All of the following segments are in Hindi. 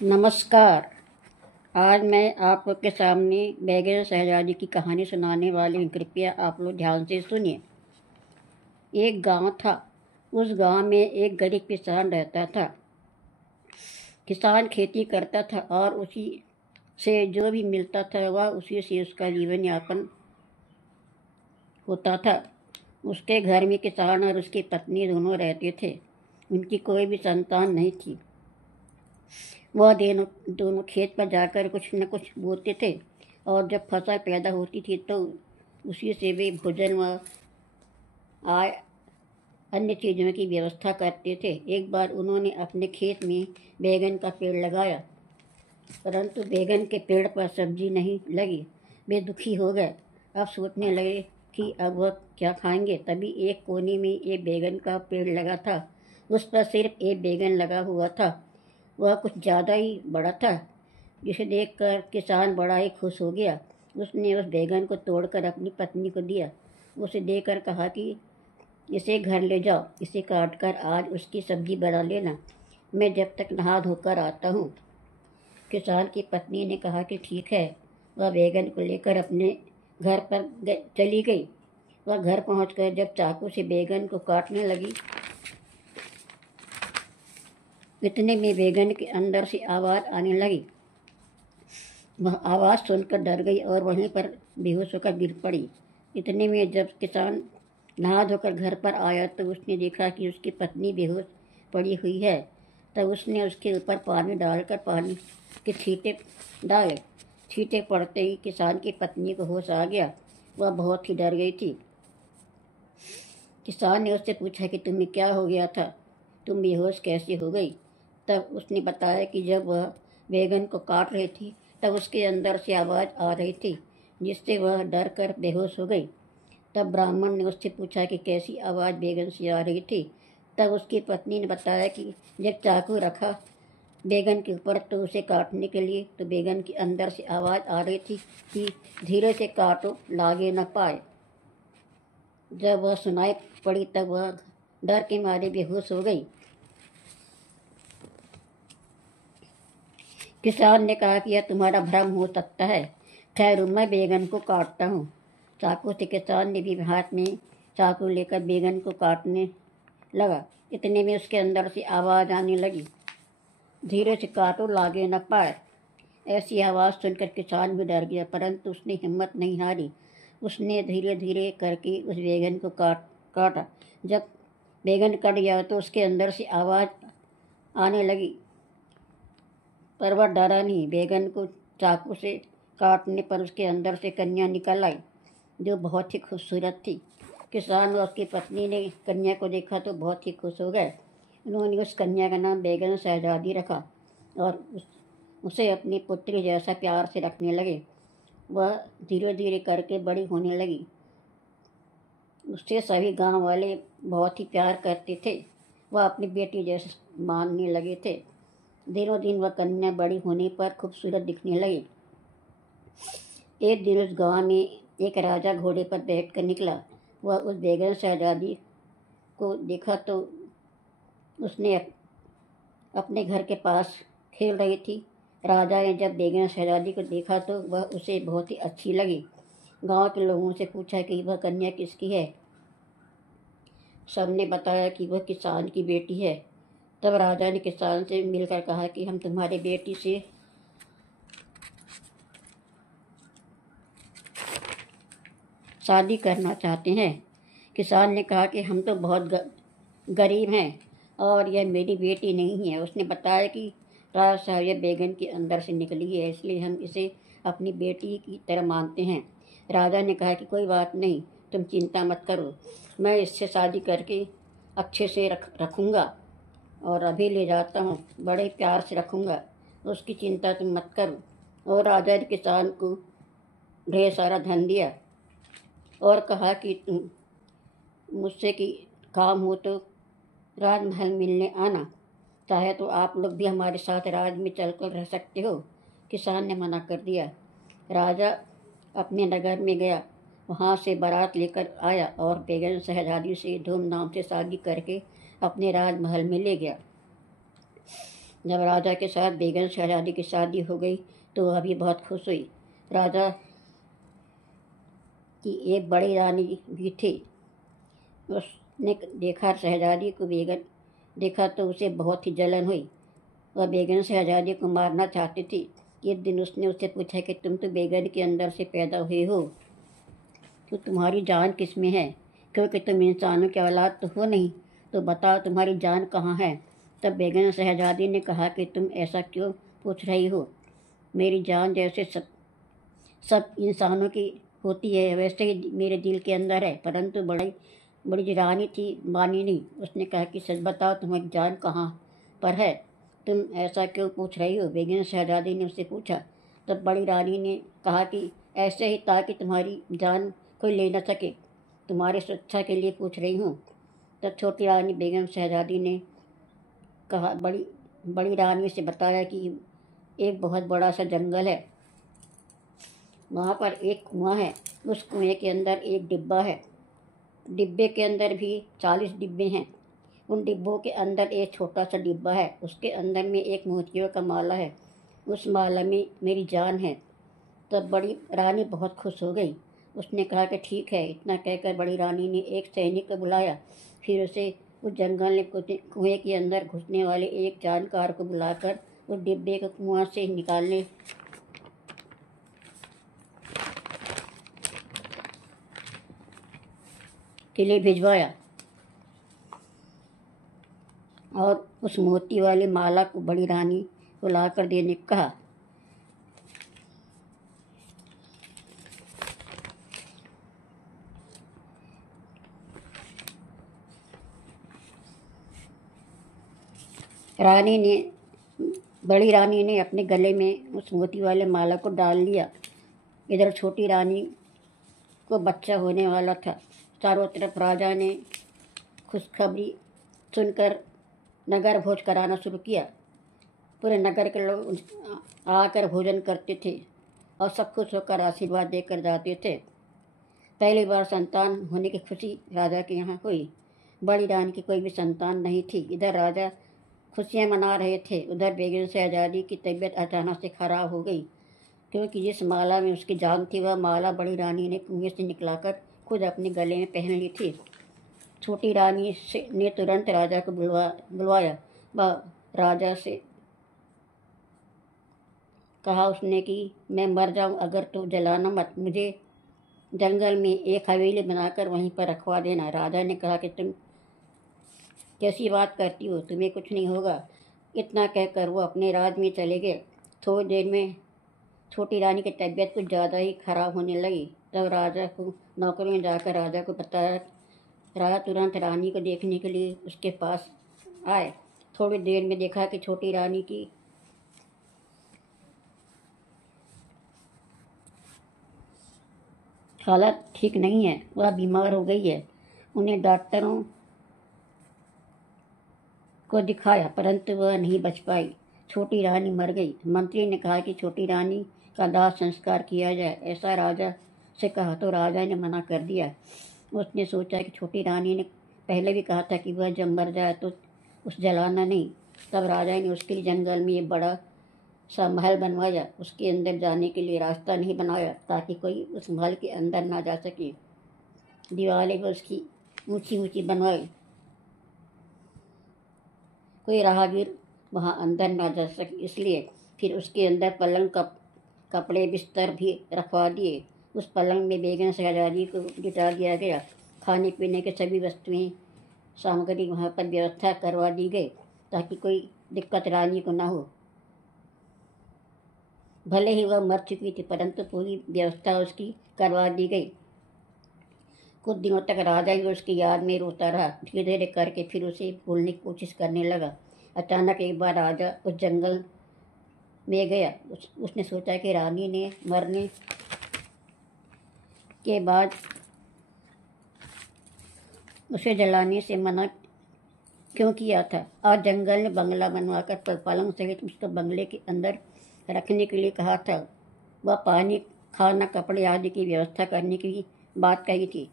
नमस्कार। आज मैं आप लोग के सामने बेगम शहजादी की कहानी सुनाने वाली हूँ। कृपया आप लोग ध्यान से सुनिए। एक गांव था। उस गांव में एक गरीब किसान रहता था। किसान खेती करता था और उसी से जो भी मिलता था वह उसी से उसका जीवन यापन होता था। उसके घर में किसान और उसकी पत्नी दोनों रहते थे। उनकी कोई भी संतान नहीं थी। वह दोनों खेत पर जाकर कुछ न कुछ बोते थे और जब फसल पैदा होती थी तो उसी से वे भोजन व आय अन्य चीज़ों की व्यवस्था करते थे। एक बार उन्होंने अपने खेत में बैगन का पेड़ लगाया, परंतु बैगन के पेड़ पर सब्जी नहीं लगी। वे दुखी हो गए। अब सोचने लगे कि अब वह क्या खाएंगे। तभी एक कोने में एक बैगन का पेड़ लगा था। उस पर सिर्फ एक बैगन लगा हुआ था। वह कुछ ज़्यादा ही बड़ा था, जिसे देखकर किसान बड़ा ही खुश हो गया। उसने उस बैगन को तोड़कर अपनी पत्नी को दिया। उसे देकर कहा कि इसे घर ले जाओ, इसे काटकर आज उसकी सब्जी बना लेना। मैं जब तक नहा धोकर आता हूँ। किसान की पत्नी ने कहा कि ठीक है। वह बैगन को लेकर अपने घर पर चली गई। वह घर पहुंचकर जब चाकू से बैगन को काटने लगी, इतने में बैगन के अंदर से आवाज़ आने लगी। वह आवाज़ सुनकर डर गई और वहीं पर बेहोश होकर गिर पड़ी। इतने में जब किसान नहा धोकर घर पर आया तो उसने देखा कि उसकी पत्नी बेहोश पड़ी हुई है। तब उसने उसके ऊपर पानी डालकर पानी के छींटे डाले। छींटे पड़ते ही किसान की पत्नी को होश आ गया। वह बहुत ही डर गई थी। किसान ने उससे पूछा कि तुम्हें क्या हो गया था, तुम बेहोश कैसे हो गई। तब उसने बताया कि जब वह बैगन को काट रही थी तब उसके अंदर से आवाज़ आ रही थी, जिससे वह डर कर बेहोश हो गई। तब ब्राह्मण ने उससे पूछा कि कैसी आवाज़ बैगन से आ रही थी। तब उसकी पत्नी ने बताया कि जब चाकू रखा बैगन के ऊपर तो उसे काटने के लिए, तो बैगन के अंदर से आवाज़ आ रही थी कि धीरे से काटो, लागे न पाए। जब वह सुनाई पड़ी तब वह डर के मारे बेहोश हो गई। किसान ने कहा कि यह तुम्हारा भ्रम हो सकता है, ठहरो मैं बैगन को काटता हूँ। चाकू से किसान ने भी हाथ में चाकू लेकर बैगन को काटने लगा। इतने में उसके अंदर से आवाज़ आने लगी, धीरे से काटो, लागे न पाए। ऐसी आवाज़ सुनकर किसान भी डर गया, परंतु उसने हिम्मत नहीं हारी। उसने धीरे धीरे करके उस बैगन को काटा। जब बैगन कट गया तो उसके अंदर से आवाज़ आने लगी, पर वह डरा नहीं। बैगन को चाकू से काटने पर उसके अंदर से कन्या निकल आई, जो बहुत ही खूबसूरत थी। किसान और उसकी पत्नी ने कन्या को देखा तो बहुत ही खुश हो गए। उन्होंने उस कन्या का नाम बेगम शहजादी रखा और उसे अपनी पुत्री जैसा प्यार से रखने लगे। वह धीरे धीरे करके बड़ी होने लगी। उससे सभी गांव वाले बहुत ही प्यार करते थे। वह अपनी बेटी जैसे मानने लगे थे। दिनों दिन वह कन्या बड़ी होने पर खूबसूरत दिखने लगी। एक दिन उस गांव में एक राजा घोड़े पर बैठकर निकला। वह उस बेगम शहजादी को देखा तो उसने अपने घर के पास खेल रही थी। राजा ने जब बेगम शहजादी को देखा तो वह उसे बहुत ही अच्छी लगी। गांव के लोगों से पूछा कि वह कन्या किसकी है। सबने बताया कि वह किसान की बेटी है। तब राजा ने किसान से मिलकर कहा कि हम तुम्हारी बेटी से शादी करना चाहते हैं। किसान ने कहा कि हम तो बहुत गरीब हैं और यह मेरी बेटी नहीं है। उसने बताया कि राजा साहब, यह बैगन के अंदर से निकली है, इसलिए हम इसे अपनी बेटी की तरह मानते हैं। राजा ने कहा कि कोई बात नहीं, तुम चिंता मत करो, मैं इससे शादी करके अच्छे से रखूँगा और अभी ले जाता हूँ, बड़े प्यार से रखूँगा, उसकी चिंता तुम मत करो। और राजा ने किसान को ढेर सारा धन दिया और कहा कि तुम मुझसे की काम हो तो राजमहल मिलने आना, चाहे तो आप लोग भी हमारे साथ राज में चलकर रह सकते हो। किसान ने मना कर दिया। राजा अपने नगर में गया, वहाँ से बारात लेकर आया और बेगम शहजादी से धूमधाम से शादी करके अपने राजमहल में ले गया। जब राजा के साथ बेगम शहजादी की शादी हो गई तो वह भी बहुत खुश हुई। राजा की एक बड़ी रानी भी थी। उसने देखा शहजादी को बेगम देखा तो उसे बहुत ही जलन हुई। वह बेगम शहजादी को मारना चाहती थी। एक दिन उसने उससे पूछा कि तुम तो बेगम के अंदर से पैदा हुए हो, तो तुम्हारी जान किस में है? क्योंकि तुम इंसानों की औलाद तो हो नहीं, तो बताओ तुम्हारी जान कहाँ है? तब बेगम शहजादी ने कहा कि तुम ऐसा क्यों पूछ रही हो? मेरी जान जैसे सब इंसानों की होती है वैसे ही मेरे दिल के अंदर है। परंतु बड़ी बड़ी जो रानी थी मानी नहीं। उसने कहा कि सच बताओ तुम्हारी जान कहाँ पर है? तुम ऐसा क्यों पूछ रही हो? बेगम शहजादी ने उससे पूछा। तब बड़ी रानी ने कहा कि ऐसे ही ताकि तुम्हारी जान कोई ले न सके, तुम्हारी सुरक्षा के लिए पूछ रही हूँ। तब छोटी रानी बेगम शहजादी ने कहा बड़ी बड़ी रानी से बताया कि एक बहुत बड़ा सा जंगल है, वहाँ पर एक कुआं है, उस कुएं के अंदर एक डिब्बा है, डिब्बे के अंदर भी 40 डिब्बे हैं, उन डिब्बों के अंदर एक छोटा सा डिब्बा है, उसके अंदर में एक मोतियों का माला है, उस माला में मेरी जान है। तब बड़ी रानी बहुत खुश हो गई। उसने कहा कि ठीक है। इतना कहकर बड़ी रानी ने एक सैनिक को बुलाया। फिर उसे उस जंगल में कुएं के अंदर घुसने वाले एक जानकार को बुलाकर उस डिब्बे को कुआं से निकालने के लिए भिजवाया और उस मोती वाली माला को बड़ी रानी को लाकर देने को कहा। बड़ी रानी ने अपने गले में उस मोती वाले माला को डाल लिया। इधर छोटी रानी को बच्चा होने वाला था। चारों तरफ राजा ने खुशखबरी सुनकर नगर भोज कराना शुरू किया। पूरे नगर के लोग आकर भोजन करते थे और सब खुश होकर आशीर्वाद देकर जाते थे। पहली बार संतान होने की खुशी राजा के यहाँ हुई। बड़ी रानी की कोई भी संतान नहीं थी। इधर राजा खुशियाँ मना रहे थे, उधर बेगम शहजादी की तबीयत अचानक से खराब हो गई, क्योंकि जिस माला में उसकी जान थी वह माला बड़ी रानी ने कुएं से निकलाकर खुद अपने गले में पहन ली थी। छोटी रानी ने तुरंत राजा को बुलवाया। वह राजा से कहा उसने कि मैं मर जाऊं अगर तो जलाना मत, मुझे जंगल में एक हवेली बनाकर वहीं पर रखवा देना। राजा ने कहा कि तुम कैसी बात करती हो, तुम्हें कुछ नहीं होगा। इतना कहकर वो अपने राज में चले गए। थोड़ी देर में छोटी रानी की तबीयत कुछ ज़्यादा ही खराब होने लगी। तब राजा को नौकरों ने जाकर राजा को बताया। राजा तुरंत रानी को देखने के लिए उसके पास आए। थोड़ी देर में देखा कि छोटी रानी की हालत ठीक नहीं है, वह बीमार हो गई है। उन्हें डॉक्टरों को दिखाया परंतु वह नहीं बच पाई। छोटी रानी मर गई। मंत्री ने कहा कि छोटी रानी का दाह संस्कार किया जाए। ऐसा राजा से कहा तो राजा ने मना कर दिया। उसने सोचा कि छोटी रानी ने पहले भी कहा था कि वह जब मर जाए तो उस जलाना नहीं। तब राजा ने उसके लिए जंगल में एक बड़ा सा महल बनवाया। उसके अंदर जाने के लिए रास्ता नहीं बनाया ताकि कोई उस महल के अंदर ना जा सके। दीवारें भी उसकी ऊंची ऊंची बनवाई, कोई राहगीर वहाँ अंदर ना जा सके इसलिए। फिर उसके अंदर पलंग कपड़े बिस्तर भी रखवा दिए। उस पलंग में बेगम शहजादी को लिटा दिया गया। खाने पीने के सभी वस्तुएं सामग्री वहाँ पर व्यवस्था करवा दी गई ताकि कोई दिक्कत रानी को ना हो। भले ही वह मर चुकी थी परंतु पूरी व्यवस्था उसकी करवा दी गई। कुछ दिनों तक राजा भी उसकी याद में रोता रहा। धीरे धीरे करके फिर उसे भूलने की कोशिश करने लगा। अचानक एक बार राजा उस जंगल में गया। उसने सोचा कि रानी ने मरने के बाद उसे जलाने से मना क्यों किया था और जंगल में बंगला बनवाकर पलंग सहित उसको बंगले के अंदर रखने के लिए कहा था। वह पानी, खाना, कपड़े आदि की व्यवस्था करने की बात कही थी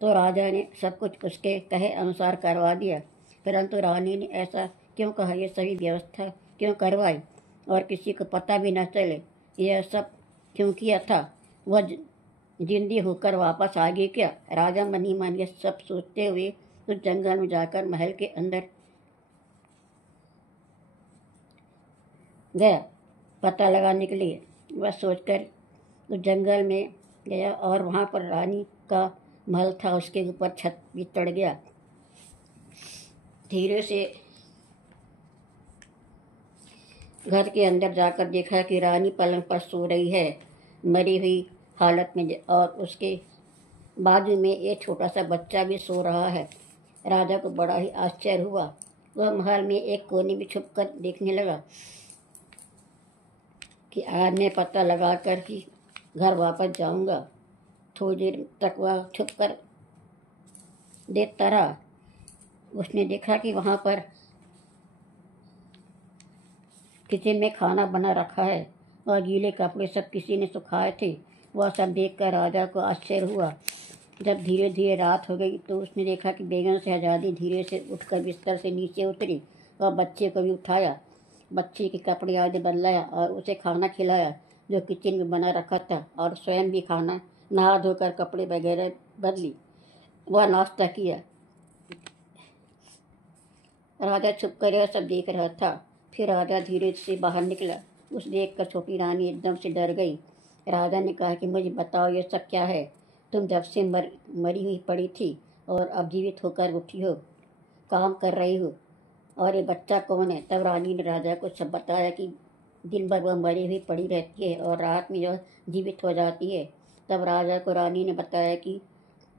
तो राजा ने सब कुछ उसके कहे अनुसार करवा दिया। परंतु रानी ने ऐसा क्यों कहा, ये सभी व्यवस्था क्यों करवाई और किसी को पता भी न चले, यह सब क्यों किया था? वह जिंदी होकर वापस आ गई क्या? राजा मन ही मन यह सब सोचते हुए उस जंगल में जाकर महल के अंदर गया पता लगाने के लिए। वह सोचकर उस जंगल में गया और वहाँ पर रानी का महल था, उसके ऊपर छत भी चढ़ गया। धीरे से घर के अंदर जाकर देखा कि रानी पलंग पर सो रही है, मरी हुई हालत में, और उसके बाजू में एक छोटा सा बच्चा भी सो रहा है। राजा को बड़ा ही आश्चर्य हुआ। वह महल में एक कोने में छुपकर देखने लगा कि आज मैं पता लगा कर कि घर वापस जाऊंगा। थोड़ी देर तक वह छुप कर देखता रहा। उसने देखा कि वहाँ पर किचन में खाना बना रखा है और गीले कपड़े सब किसी ने सुखाए थे। वह सब देखकर राजा को आश्चर्य हुआ। जब धीरे धीरे रात हो गई तो उसने देखा कि बेगम शहजादी धीरे से उठकर बिस्तर से नीचे उतरी और बच्चे को भी उठाया, बच्चे के कपड़े आदि बदलाया और उसे खाना खिलाया जो किचन में बना रखा था, और स्वयं भी खाना नहा धोकर कपड़े वगैरह बदली। वह नाश्ता किया। राजा छुप कर यह सब देख रहा था। फिर राजा धीरे से बाहर निकला। उस देख कर छोटी रानी एकदम से डर गई। राजा ने कहा कि मुझे बताओ ये सब क्या है? तुम जब से मरी हुई पड़ी थी और अब जीवित होकर उठी हो, काम कर रही हो, और ये बच्चा कौन है? तब रानी ने राजा को सब बताया कि दिन भर वह मरी हुई पड़ी रहती है और रात में यह जीवित हो जाती है। तब राजा को रानी ने बताया कि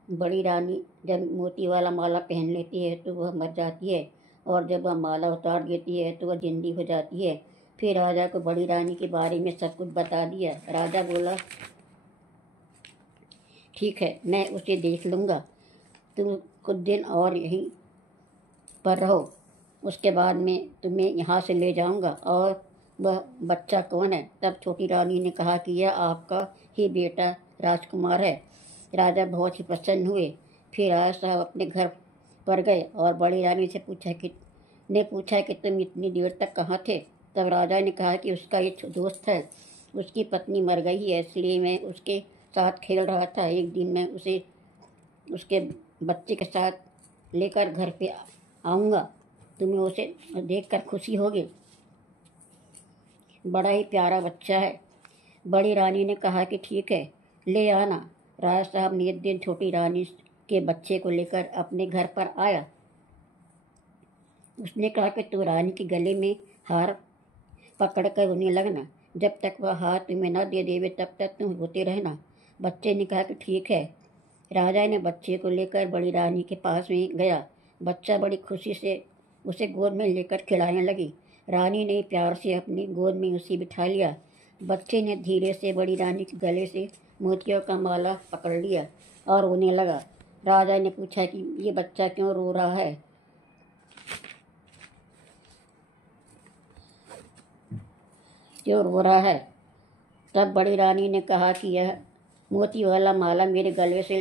बड़ी रानी जब मोती वाला माला पहन लेती है तो वह मर जाती है, और जब वह माला उतार देती है तो वह जिंदी हो जाती है। फिर राजा को बड़ी रानी के बारे में सब कुछ बता दिया। राजा बोला, ठीक है, मैं उसे देख लूँगा, तुम कुछ दिन और यहीं पर रहो, उसके बाद मैं तुम्हें यहाँ से ले जाऊँगा। और वह बच्चा कौन है? तब छोटी रानी ने कहा कि यह आपका ही बेटा राजकुमार है। राजा बहुत ही प्रसन्न हुए। फिर राजा साहब अपने घर पर गए और बड़ी रानी से पूछा कि तुम इतनी देर तक कहाँ थे? तब राजा ने कहा कि उसका एक दोस्त है, उसकी पत्नी मर गई है, इसलिए मैं उसके साथ खेल रहा था। एक दिन मैं उसे उसके बच्चे के साथ लेकर घर पे आऊँगा, तुम्हें उसे देखकर खुशी होगी, बड़ा ही प्यारा बच्चा है। बड़ी रानी ने कहा कि ठीक है, ले आना। राजा साहब ने एक दिन छोटी रानी के बच्चे को लेकर अपने घर पर आया। उसने कहा कि तू रानी के गले में हार पकड़कर उन्हें लगना, जब तक वह हार तुम्हें न दे देवे तब तक तुम रोते रहना। बच्चे ने कहा कि ठीक है। राजा ने बच्चे को लेकर बड़ी रानी के पास में गया। बच्चा बड़ी खुशी से उसे गोद में लेकर खिलाने लगी। रानी ने प्यार से अपनी गोद में उसे बिठा लिया। बच्चे ने धीरे से बड़ी रानी के गले से मोतियों का माला पकड़ लिया और रोने लगा। राजा ने पूछा कि ये बच्चा क्यों रो रहा है? क्यों रो रहा है? तब बड़ी रानी ने कहा कि यह मोती वाला माला मेरे गले से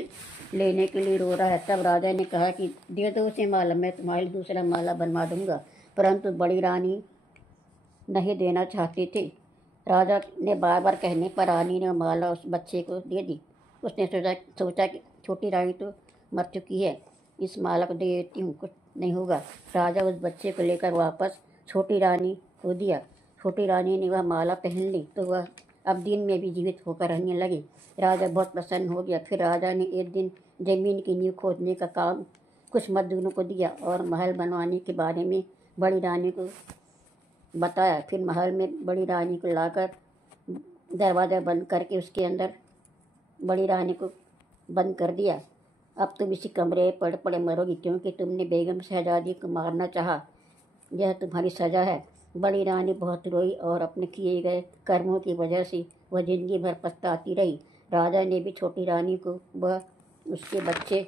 लेने के लिए रो रहा है। तब राजा ने कहा कि दे दो उसे माला, मैं तुम्हारे लिए दूसरा माला बनवा दूंगा। परंतु बड़ी रानी नहीं देना चाहती थी। राजा ने बार बार कहने पर रानी ने माला उस बच्चे को दे दी। उसने सोचा कि छोटी रानी तो मर चुकी है, इस माला को दे देती हूँ, कुछ नहीं होगा। राजा उस बच्चे को लेकर वापस छोटी रानी को दिया। छोटी रानी ने वह माला पहन ली तो वह अब दिन में भी जीवित होकर रहने लगी। राजा बहुत प्रसन्न हो गया। फिर राजा ने एक दिन जमीन की नींव खोदने का काम कुछ मजदूरों को दिया और महल बनवाने के बारे में बड़ी रानी को बताया। फिर महल में बड़ी रानी को लाकर दरवाज़ा बंद करके उसके अंदर बड़ी रानी को बंद कर दिया। अब तुम इसी कमरे में पड़े पड़े मरोगी, क्योंकि तुमने बेगम शहजादी को मारना चाहा, यह तुम्हारी सज़ा है। बड़ी रानी बहुत रोई और अपने किए गए कर्मों की वजह से वह जिंदगी भर पछताती रही। राजा ने भी छोटी रानी को वह उसके बच्चे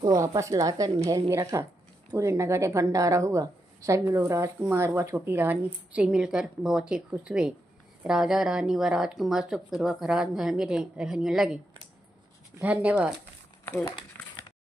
को वापस लाकर महल में रखा। पूरे नगर में भंडारा हुआ। सभी लोग राजकुमार व छोटी रानी से मिलकर बहुत ही खुश हुए। राजा रानी व राजकुमार सुखपूर्वक राजमहल में रहने लगे। धन्यवाद।